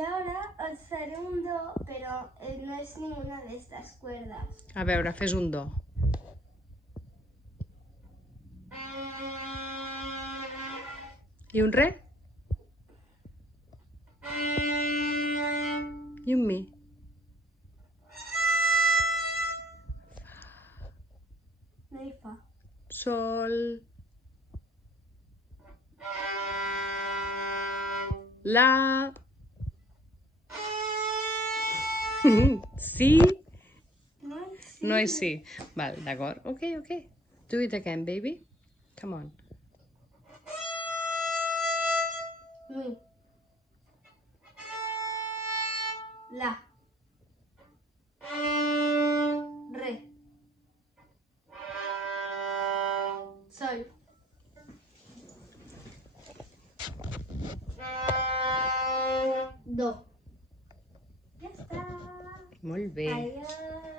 Y ahora os haré un do, pero no es ninguna de estas cuerdas. A veure, fes un do. I un re? I un mi? No hi fa. Sol. La. Sí? No hi sí. No és sí. Val, d'acord. Ok, ok. Do it again, baby. Come on. Mi. La. Re. Sol. Do. Ja està. Molt bé. Adiós.